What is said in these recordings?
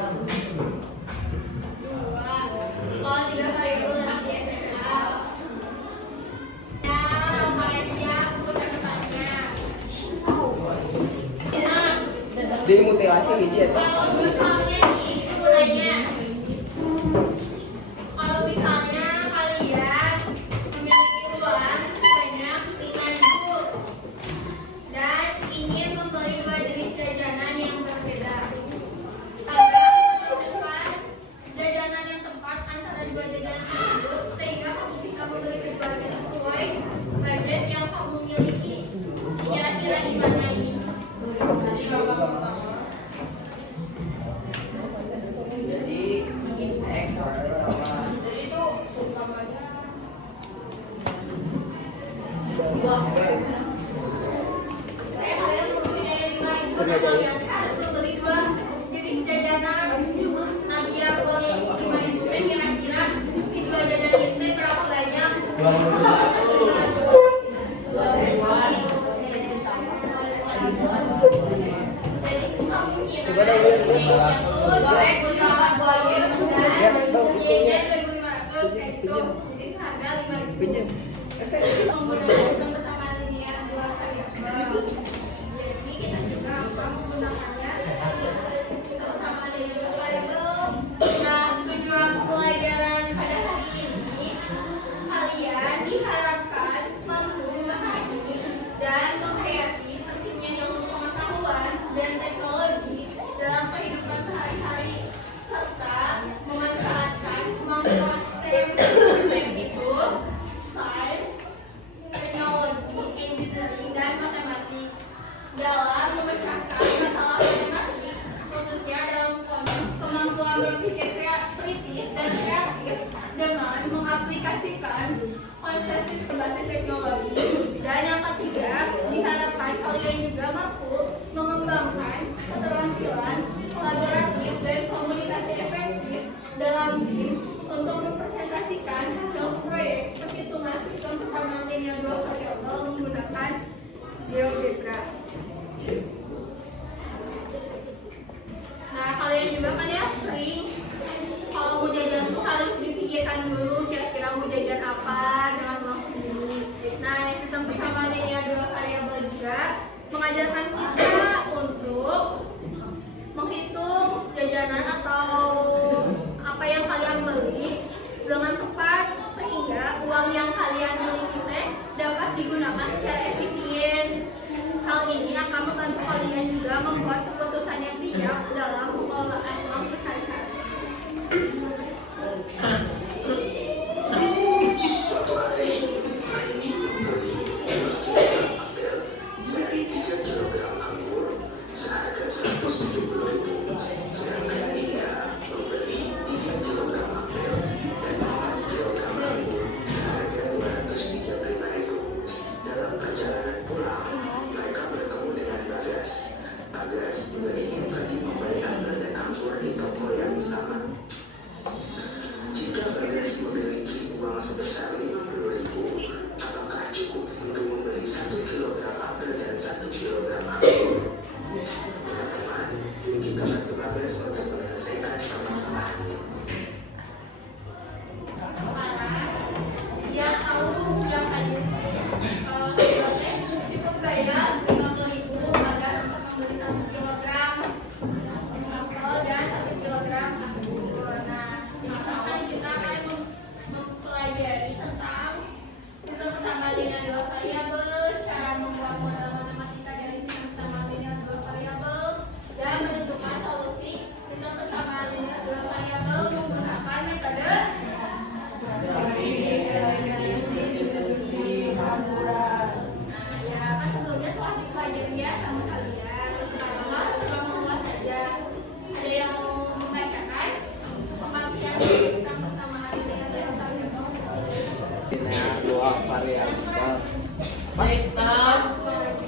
Dua. Kalau tiga variabel dalam di SPA. Ya, Malaysia untuk catatannya. Nah, Dimutilasi hiji eta. kalau misalnya nih, aku nanya. Kalau misalnya kalian memiliki uang sebanyak 5.000 dan ingin membeli dua jenis jajanan yang berbeda, agar menemukan jajanan yang tepat antara dua jajanan tersebut sehingga kamu bisa membeli keduanya sesuai budget yang kamu miliki. Kira-kira gimana ini? Jadi X sama Saya kalian mempunyai 5.000 dan kalian harus membeli dua jenis jajanan. Nadia boleh 5.000 dan kira-kira si dua jajanan itu berapa banyak? Coba dong lihat. Pinjam. Menggunakan sistem persamaan linear dua variabel. Jadi kita juga akan menggunakannya sistem persamaan linear dua variabel. Nah, tujuan pelajaran pada hari ini, kalian diharapkan mampu memahami dan menghayati pentingnya ilmu pengetahuan dan teknologi dalam kehidupan sehari-hari serta memanfaatkan kemampuan STEM itu sains, teknologi, engineering, dan matematik dalam memecahkan masalah matematik, khususnya dalam kemampuan berpikir kritis dan kreatif dengan mengaplikasikan konsep berbasis teknologi. Dan yang ketiga, diharapkan kalian juga mampu mengembangkan keterampilan kolaboratif dan komunikasi efektif dalam tim untuk mempresentasikan hasil proyek perhitungan sistem persamaan linear dua variabel menggunakan GeoGebra. Nah, kalian juga kan ya sering kalau mau jajan tuh harus dipikirkan dulu kira-kira mau jajan apa dengan uang sendiri. Nah, sistem persamaan linear dua variabel juga mengajarkan kita untuk menghitung jajanan atau apa yang kalian beli dengan tepat sehingga uang yang kalian miliki dapat digunakan secara efisien. Hal ini akan membantu kalian juga membuat keputusan yang bijak dalam pengelolaan uang sehari-hari.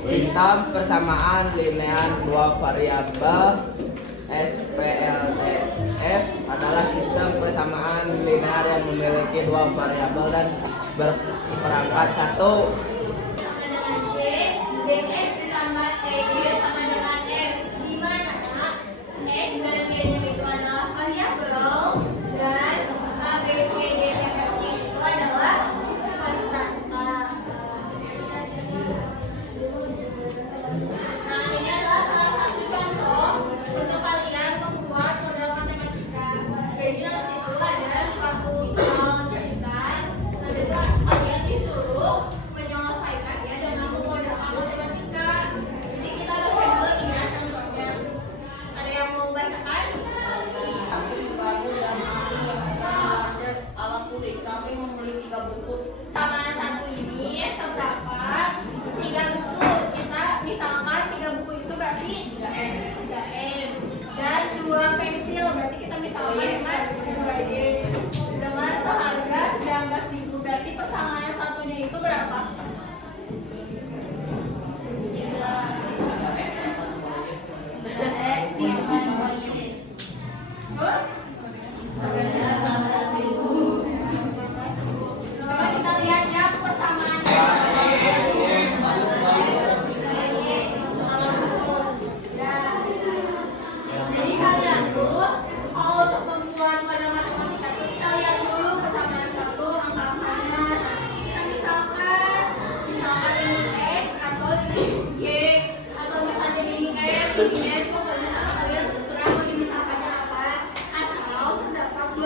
Sistem persamaan linear dua variabel SPLDF adalah sistem persamaan linear yang memiliki dua variabel dan berperangkat satu. Sama dengan Y, dx ditambah TY sama dengan M. Di mana X dan Y-nya itu adalah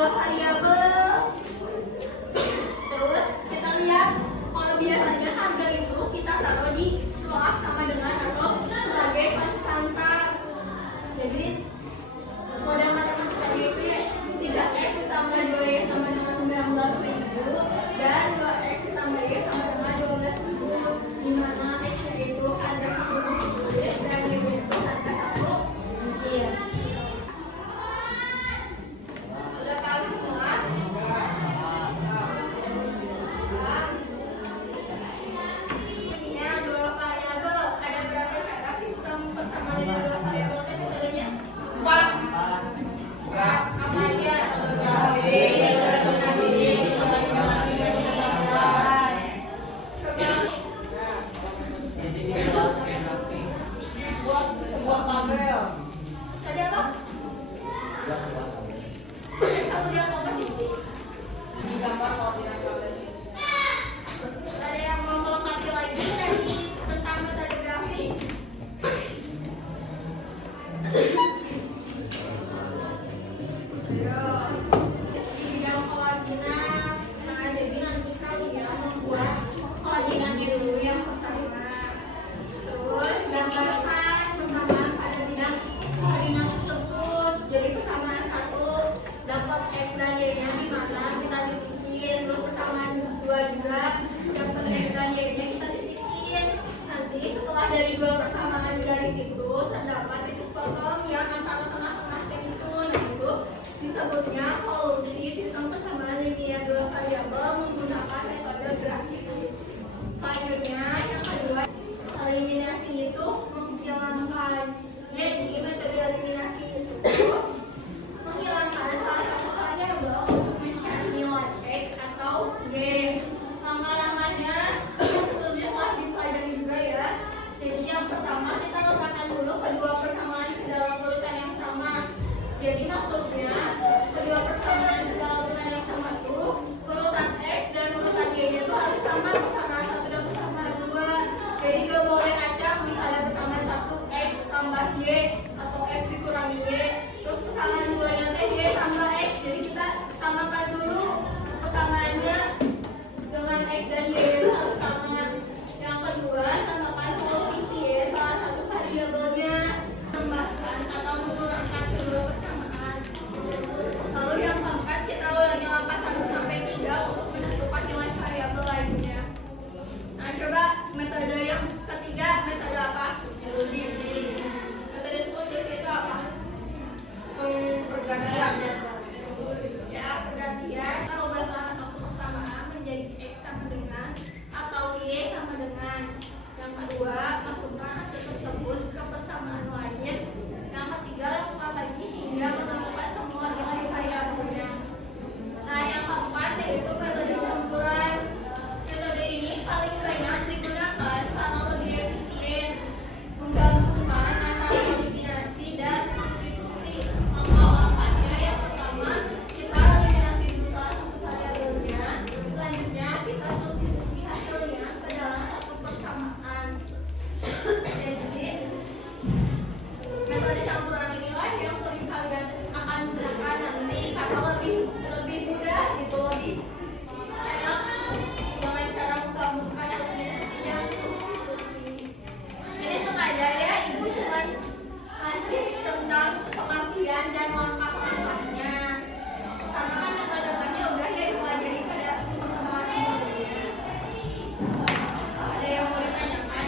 dua variabel. Terus kita lihat kalau biasanya harga itu kita taruh di slope sama dengan atau sebagai konstanta. Jadi model matematikanya itu ya 3x ditambah 2y sama dengan 19.000 dan 2x ditambah y sama dengan 12.000, di mana x itu harga 1 tulis dan y itu harga 1 mesin. Udah tahu semua? Ini yang dua variabel. Ada berapa cara sistem persamaan dengan dua variabel kan metodenya? 4. Apa aja? Buat sebuah tabel. Tadi apa? Kamu dia mau apa sih? Gambar koordinat kartesius. Ada yang mau melengkapi lagi dari tentang metode grafik? Ayo. Di bidang koordinat, nah jadi nanti kalian membuat koordinatnya dulu yang pertama. Terus gambarkan persamaan pada bidang koordinat tersebut. Jadi persamaan 1 dapat x dan y-nya di mana kita titikin. Terus persamaan 2 juga dapat x dan y-nya kita titikin. Nanti setelah dari dua persamaan garis itu terdapat titik potong yang antara tengah-tengahnya itu. Nah itu disebutnya solusi sistem persamaan linear dua variabel menggunakan metode grafik. Selanjutnya yang kedua, eliminasi itu menghilangkan. Jadi metode eliminasi itu menghilangkan salah satu variabel untuk mencari nilai x atau y. Langkah-langkahnya sebelumnya telah dipelajari juga ya. Jadi yang pertama kita letakkan dulu kedua persamaan ke dalam urutan yang sama. Jadi maksudnya kedua persamaan ke dalam urutan yang sama itu urutan x dan urutan y nya itu harus sama, persamaan 1 dan persamaan 2. Jadi gak boleh acak misalnya persamaan 1 x tambah y atau x dikurangi y. Terus persamaan 2 nya teh y tambah x. Jadi kita samakan dulu persamaannya dengan x dan y itu harus sama. Yang kedua, samakan koefisien salah satu variabelnya, tambahkan atau mengurangi kedua persamaan. Lalu yang keempat, kita ulangi langkah 1 sampai 3 untuk menentukan nilai variabel lainnya. Nah, coba metode yang ketiga, metode apa? Inklusif. Metode inklusif itu apa? Pergantian. Ya, pergantian. Kita ubah salah satu persamaan menjadi x sama dengan atau y sama dengan. Yang kedua, masukkan hasil tersebut ke persamaan lain. Yang ketiga, lakukan lagi hingga menemukan semua nilai variabelnya. Nah, yang keempat yaitu metode campuran. Metode ini paling banyak digunakan karena lebih efisien, menggabungkan antara eliminasi dan substitusi. Langkah-langkahnya yang pertama, kita eliminasi dulu salah satu variabelnya. Selanjutnya kita substitusi hasilnya ke dalam satu persamaan. Jadi metode campuran inilah yang sering kalian akan gunakan nanti karena lebih mudah gitu, lebih enak dengan cara menggabungkan eliminasi dan substitusi. Ini sengaja ya ibu cuma ngasih tentang pengertian dan langkah-langkahnya karena kan yang depannya udah ya dipelajari pada pertemuan sebelumnya. Ada yang mau ditanyakan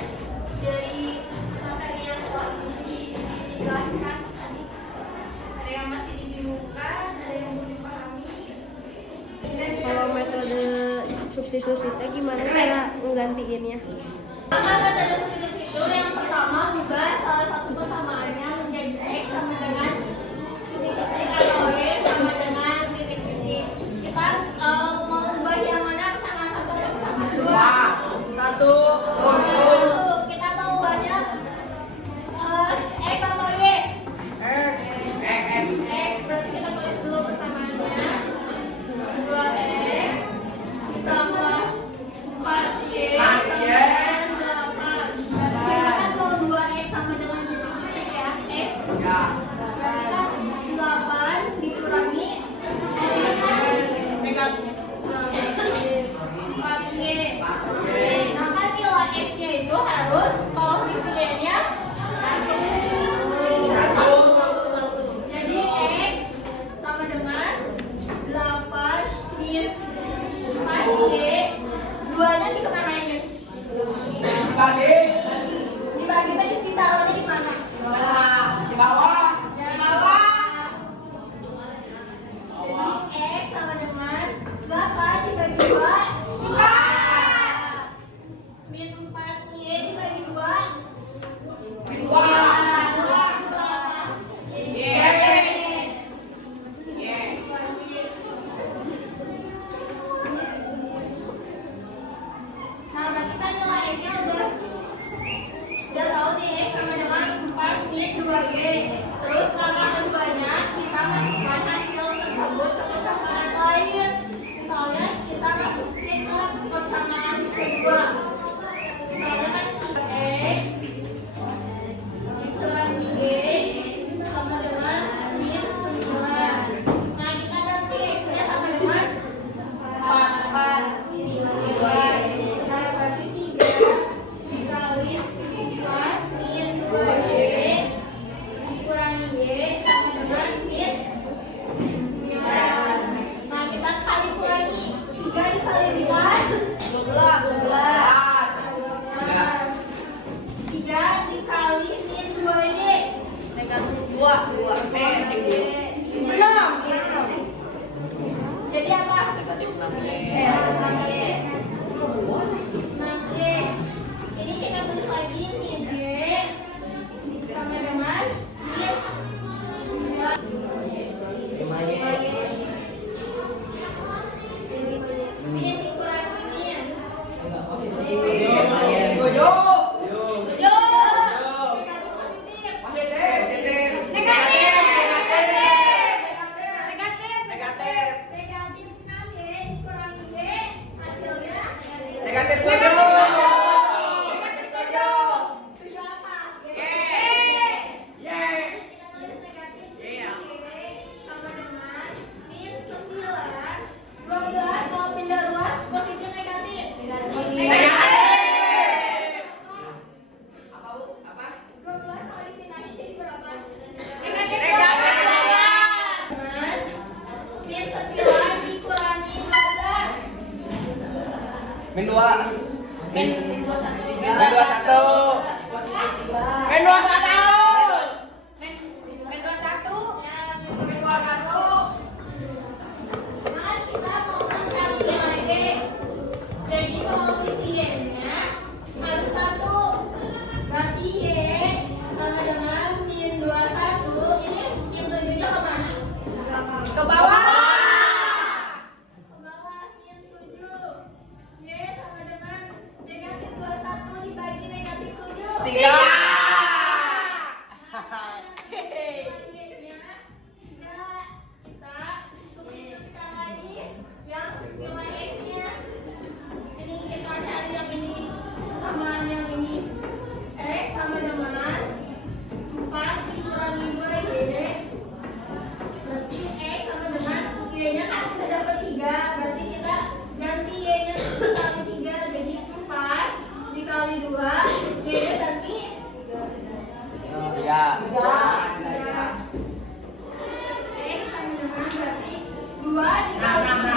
dari materi yang telah dijelaskan tadi? Ada yang masih dibingungkan, ada yang belum dipahami? Kalau metode substitusi teh gimana cara menggantiinnya? Maka metode substitusi itu yang pertama ubah salah satu persamaannya menjadi x sama dengan titik-titik atau y sama dengan titik-titik. Kita mau ubah yang mana persamaan 1 atau persamaan 2? 1. Kita mau ubahnya x atau y? X, berarti kita tulis dulu persamaannya 2x tambah 4y sama dengan 8. Berarti kita kan mau 2x sama dengan titik-titik Min 2. Min 21. Min 21. Min 21. Main 21. Min 21. Kita mau mencari lagi. Jadi koefisiennya harus 1. Berarti Y sama dengan min 21. Ini min 7-nya kemana? Ke bawah. Ke bawah min 7. Y sama dengan negatif 21 dibagi negatif 7. 3. Selanjutnya, kita substitusikan lagi yang nilai X-nya. Ini kita cari yang ini kesamaan yang ini. X sama dengan 4 dikurangi 2Y. Berarti X sama dengan Y-nya kan kita dapat 3. Berarti kita ganti Y-nya dikali 3 jadi 4 dikali 2. Y-nya ganti 3. X sama dengan berarti 2 dikali 3.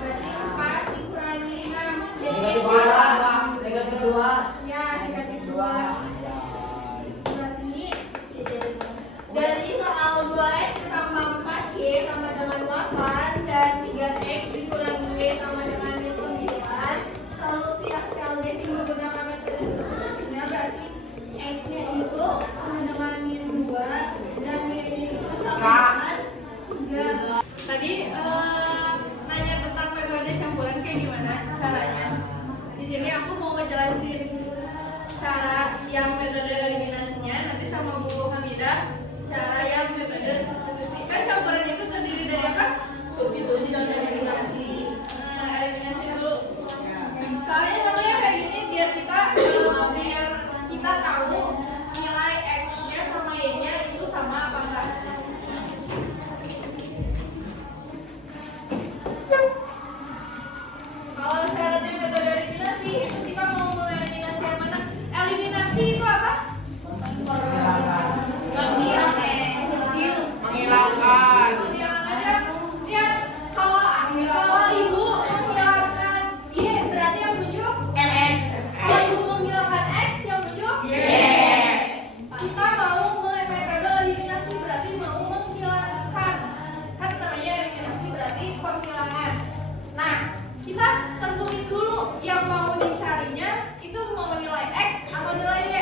Berarti 4 dikurangi 6. Jadi Negatif 2. ya negatif 2. Berarti dari soal 2x ditambah 4y sama dengan 8 dan 3x dikurangi y sama dengan min 9. Solusi askal Devi menggunakan metode substitusinya berarti x-nya itu sama dengan min 2 dan y-nya itu sama dengan 3. Tadi nanya tentang metode campuran kayak gimana caranya. Di sini aku mau ngejelasin cara yang metode eliminasinya, nanti sama Bu Hamidah cara yang metode substitusi. Kan campuran itu terdiri dari apa? Substitusi dan eliminasi. Nah, eliminasi dulu. Soalnya namanya kayak gini biar kita tahu nilai x-nya sama y-nya itu sama apa enggak. Kalau syaratnya metode eliminasi itu kita mau mengeliminasi yang mana? Eliminasi itu apa? Menghilangkan. Menghilangkan. Lihat kalau ibu menghilangkan y berarti yang muncul x. Kalau ibu menghilangkan x yang muncul y. Kita mau metode eliminasi berarti mau menghilangkan. Kan namanya eliminasi berarti penghilangan. Nah, kita tentuin dulu yang mau dicarinya itu mau nilai x atau nilai y.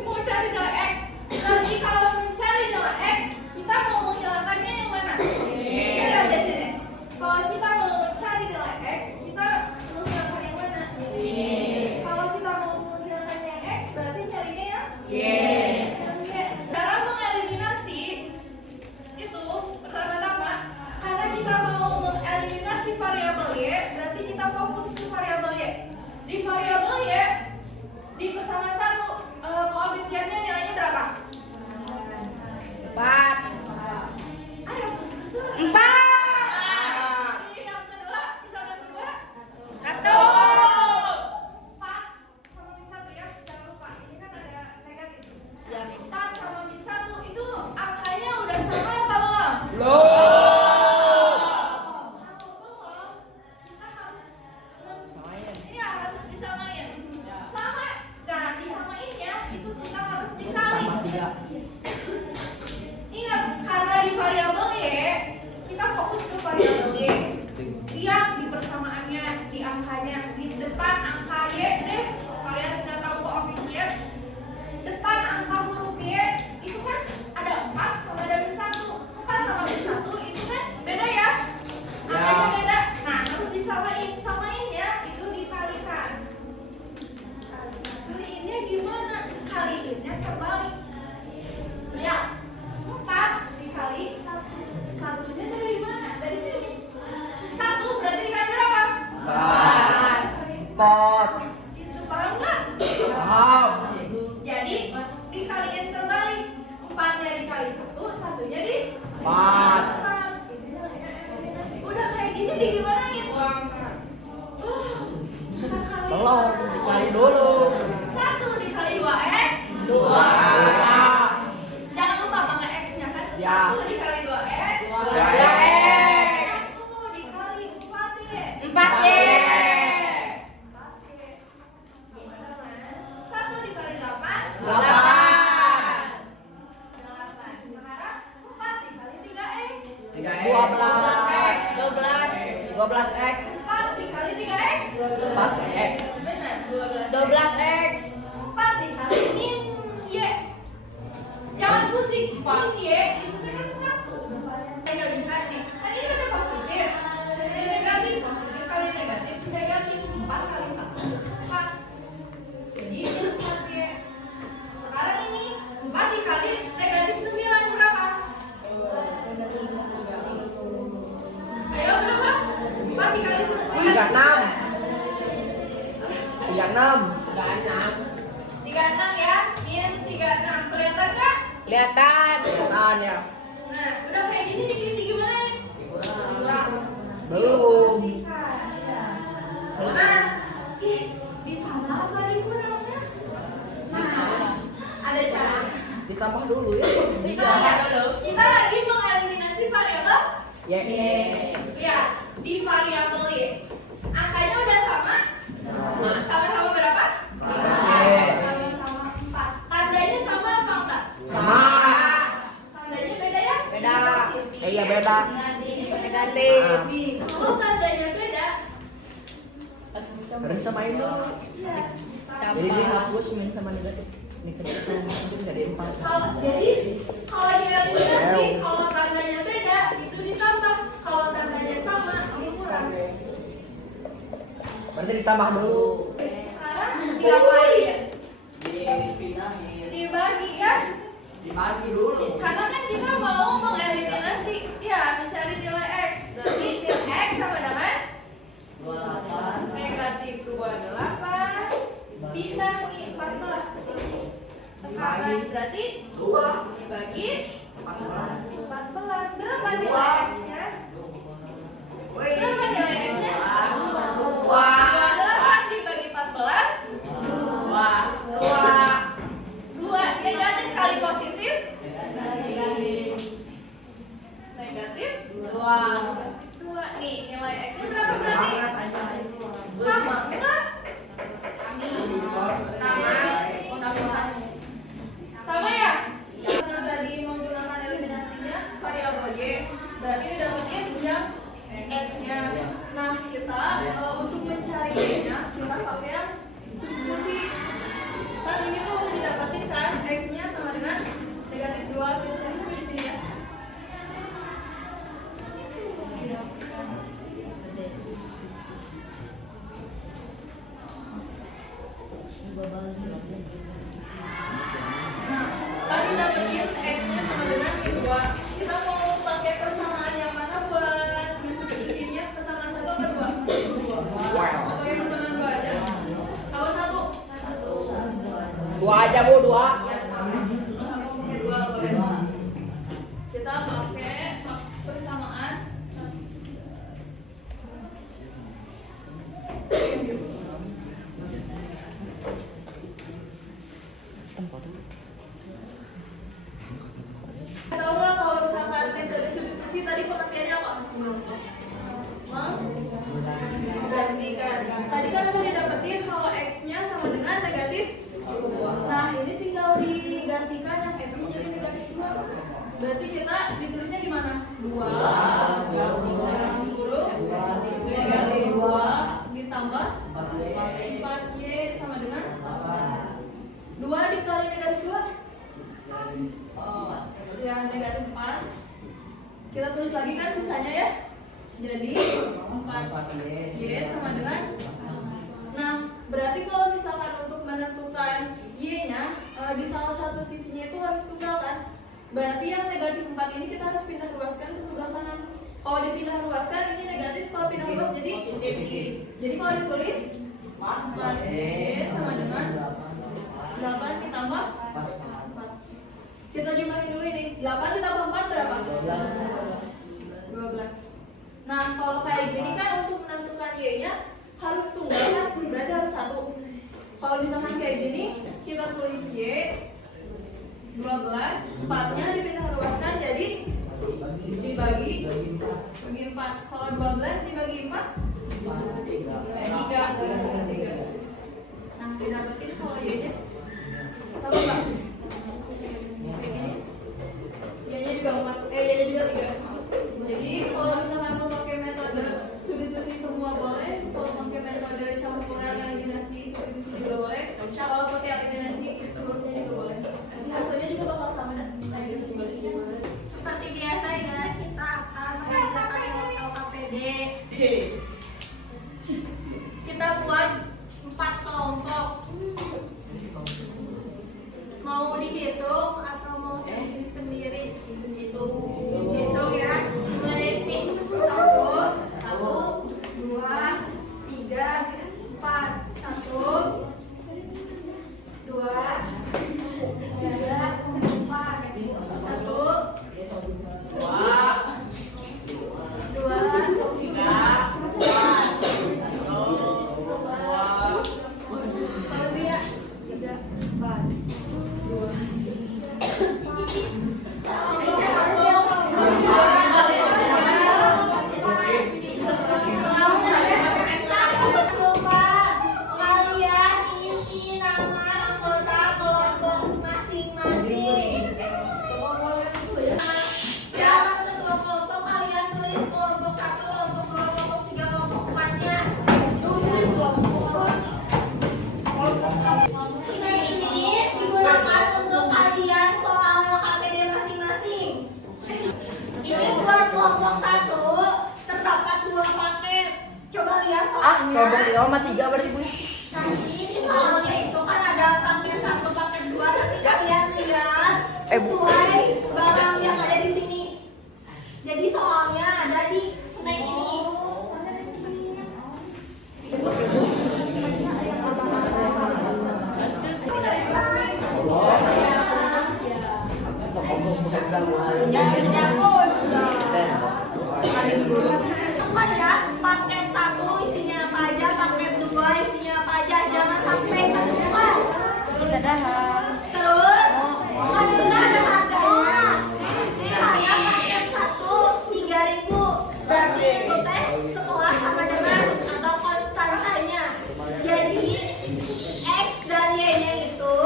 Mau cari nilai x. Nanti kalau mencari nilai x, kita mau menghilangkannya yang mana? Kita lihat di sini. Kalau kita mau mencari nilai x, kita menghilangkan yang mana? Kalau kita mau menghilangkan yang x, berarti carinya yang y. Cara mengeliminasi itu pertama-tama karena kita mau mengeliminasi variabel y, berarti kita fokus ke variabel y. Di variabel y di persamaan 1 koefisiennya nilainya berapa? 4. Ayo, 4. Yang kedua, persamaan kedua 1. 4 sama min 1 ya, jangan lupa. Ini kan ada negatif. 4 sama min 1 itu angkanya udah sama apa belum? Belum. Kalau belum, kita harus iya harus disamain. Sama. Nah, disamainnya itu kita harus dikali. Ingat, karena di variabel y kita fokus ke variabel y. Lihat di persamaannya, di angkanya, di depan angka y deh. Kalian udah tahu koefisien. Depan angka huruf y itu kan ada 4 sama ada min 1. 4 sama min 1 itu kan beda ya. Angkanya beda. Nah, harus disamain. Samain ya, itu dikalikan. Kaliinnya gimana? Kaliinnya terbalik. Ya, 4 dikali 1. Satunya dari mana? Dari sini. 1 berarti dikali berapa? 4. Itu paham nggak? Paham. Jadi dikaliin terbalik. 4-nya dikali 1, satunya di 4. Udah kayak gini digimanain? Belum, dikali dulu. 1 dikali 2x 2. Jangan lupa pakai x-nya kan. Ya. 1 dikali 2x Ya. 12X 4 dikali 3X 4X. Benar, 12. 12X 4 dikali min Y. Jangan pusing, min Y itu kan 1. Nggak bisa nih. Kan ini ada positif. Ini negatif, positif kali negatif negatif 4 kali 1 4. Jadi 4Y. Sekarang ini 4 dikali negatif 9 berapa? Ayo berapa? 4 dikali 9. 36 36 ya, min 36. Kelihatan nggak? kelihatan ya Nah, udah kayak gini dikit gimana nih? belum Nah, ditambah apa dikurangnya? Nah, ada cara. ditambah dulu ya Kita lagi mengeliminasi variabel Y ya di variabel Y. Angkanya udah sama? Sama-sama berapa? Sama-sama 4. Tandanya sama apa enggak? sama Tandanya beda ya? Beda. Positif. Iya, beda. Negatif. Kalau tandanya beda, harus samain dulu ya. jadi dihapus min sama negatif ini kedua mungkin jadi 4 Jadi kalau dieliminasi, kalau tandanya beda itu ditambah, kalau tandanya sama dikurang. berarti ditambah dulu Sekarang diapain ya? Dibagi ya. dibagi dulu Karena kan kita mau mengeliminasi, ya mencari nilai X. Berarti nilai X sama dengan negatif 28. Pindah nih 14 ke sini. Tekanan berarti 2 dibagi 14. Berapa nilai X-nya? Berapa nilai X-nya? 28 dibagi 14. 2 negatif kali positif. Negatif 2 nih nilai X-nya berapa berarti? Sama enggak? Sama ya? Karena tadi menggunakan eliminasinya variabel Y, berarti didapetin yang X-nya. Nah, kita untuk mencari Y-nya, kita pakai yang substitusi. Kan ini tuh udah didapetin kan X-nya sama dengan negatif 2. Kita tulis di sini ya. Nah, tadi dapetin X-nya sama dengan Y2. Kita mau pakai persamaan yang mana buat substitusinya? Persamaan 1 apa 2? Apa yang persamaan 2 aja? Apa 1? 2 aja bu 2 2 boleh. Kita pakai persamaan 1. Tahu nggak kalau misalkan metode substitusi tadi pengertiannya apa? Menggantikan. Tadi kan udah didapetin kalau X-nya sama dengan negatif. Nah, ini tinggal digantikan yang X-nya jadi negatif 2. Berarti kita ditulisnya gimana? 2 dalam huruf negatif 2 ditambah 4Y sama dengan 2 dikali negatif 2. Ya, negatif 4. Kita tulis lagi kan sisanya ya. Jadi 4Y sama dengan. Nah, berarti kalau misalkan untuk menentukan Y-nya di salah satu sisinya itu harus tunggal kan. Berarti yang negatif 4 ini kita harus pindah ruaskan ke sebelah kanan. Kalau dipindah ruaskan ini negatif, kalau pindah ruas jadi kalau ditulis 4Y sama dengan 8 ditambah 4. Kita jumlahin dulu ini. 8 ditambah 4 berapa? 12. Nah, kalau kayak gini kan untuk menentukan Y-nya harus tunggal kan? Berarti harus 1. Kalau misalkan kayak gini, kita tulis Y 12, 4-nya dipindah ruaskan jadi dibagi 4. Kalau 12 dibagi 4 3. Nah, didapetin kalau Y-nya sama Mbak. Y-nya juga 4. Y-nya juga 3. Jadi Kalian isi nama anggota kelompok masing-masing. Ya, mas ketua kelompok kalian tulis kelompok 1, kelompok 2, kelompok 3, kelompok 4-nya. Tulis kelompok. Sungai ini digunakan untuk kalian soal KPD masing-masing. Ini buat kelompok 1 terdapat 2 paket. Coba lihat soalnya. Kayak dari 3 berarti Bu. Nanti soalnya itu kan ada paket 1, paket 2. Nanti kalian lihat sesuai barang yang ada di sini. Jadi soalnya ada di snack ini. Bukan ya, paket 1 isinya apa aja, paket 2 isinya apa aja, jangan sampai ketuker. Terus, karena ada harganya. Ini saya paket 1 3.000. Berarti itu teh semua sama dengan atau konstantanya. Jadi X dan Y-nya itu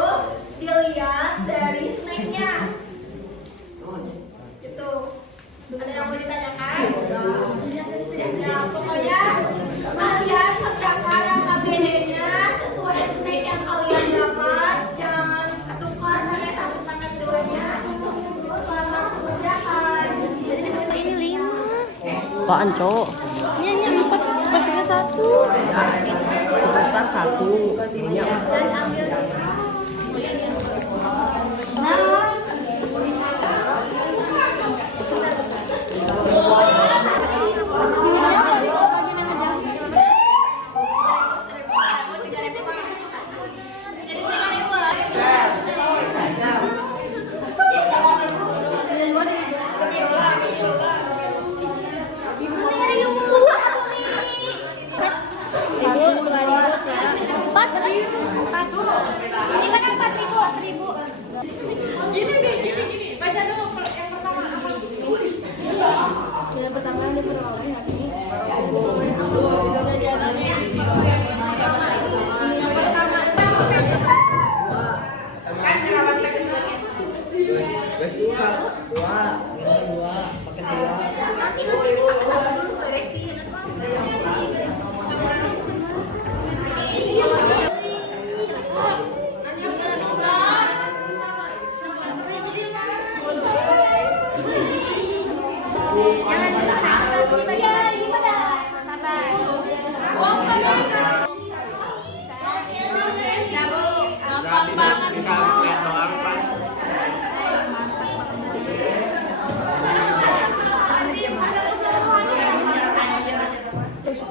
dilihat dari snacknya. Gitu. Ada yang mau ditanyakan? Ya, pokoknya kalian kerjakan KPD-nya sesuai snack yang kalian dapat. Jangan ketukar pakai 1 paket 2-nya. Selamat mengerjakan. Ini 5. Apaan, Cok? Iya, 4 pastinya 1. Sebentar 1. Ininya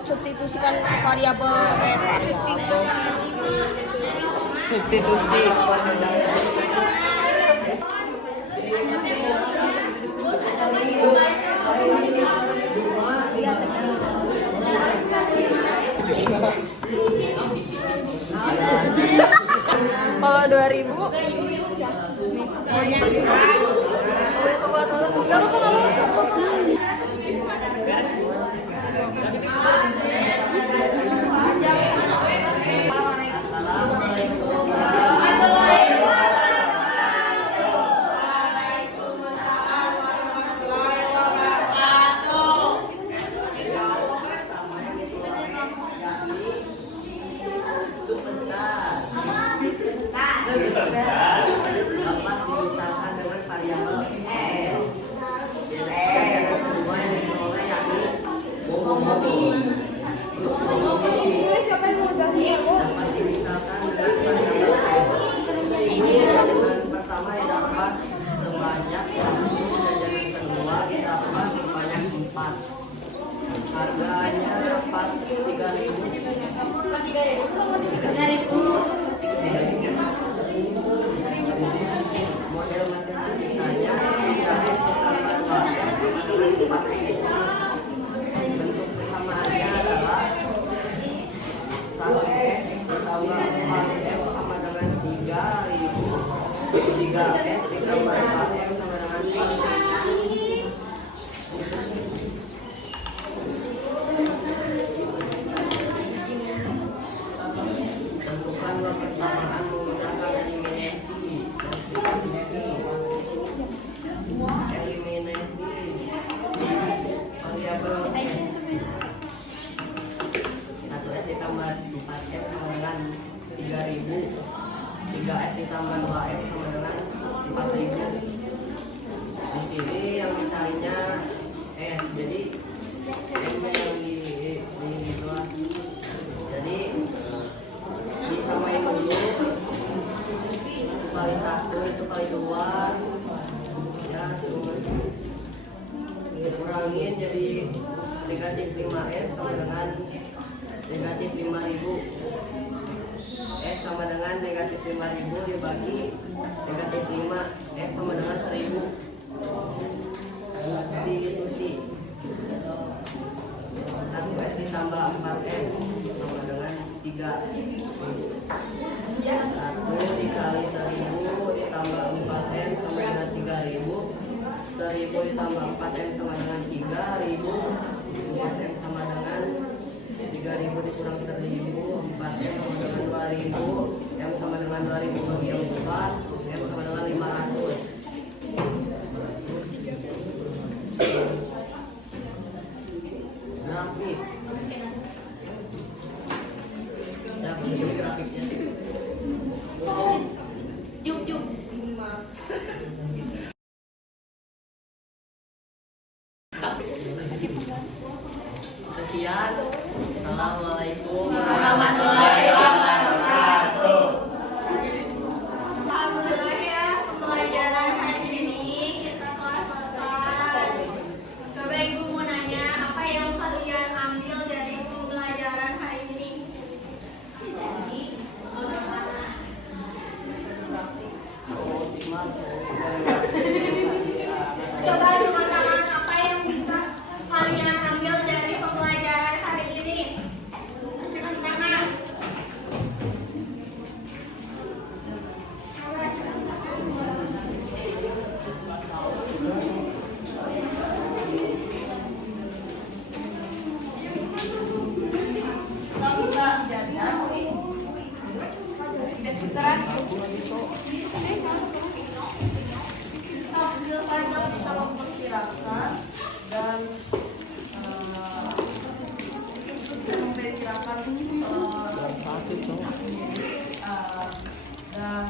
Substitusikan variabel substitusi. Kalau 2000 Tiga S ditambah 4 kurangin jadi negatif 5S sama dengan negatif 5.000. S sama dengan negatif 5.000 dibagi negatif 5. S sama dengan 1.000. Substitusi 1S ditambah 4M sama dengan 3. 1 dikali 1.000 ditambah 4M sama dengan 3.000. 1.000 ditambah 4M sama dengan 3.000. 4M sama dengan 3.000 dikurang 1.000. 4M sama dengan 2.000. M sama dengan 2.000 bagi 4. M sama dengan 500. Grafik. Ya, begini grafiknya. Juk. Sekian. Assalamualaikum Warahmatullahi wabarakatuh. Alhamdulillah ya, pembelajaran hari ini kita telah selesai. Coba ibu mau nanya, apa yang kalian ambil dari pembelajaran hari ini? Coba teman-teman, apa yang bisa kalian ambil dari pembelajaran hari ini? Cepat tangan. Kita bisa memperkirakan dan bisa memperkirakan dan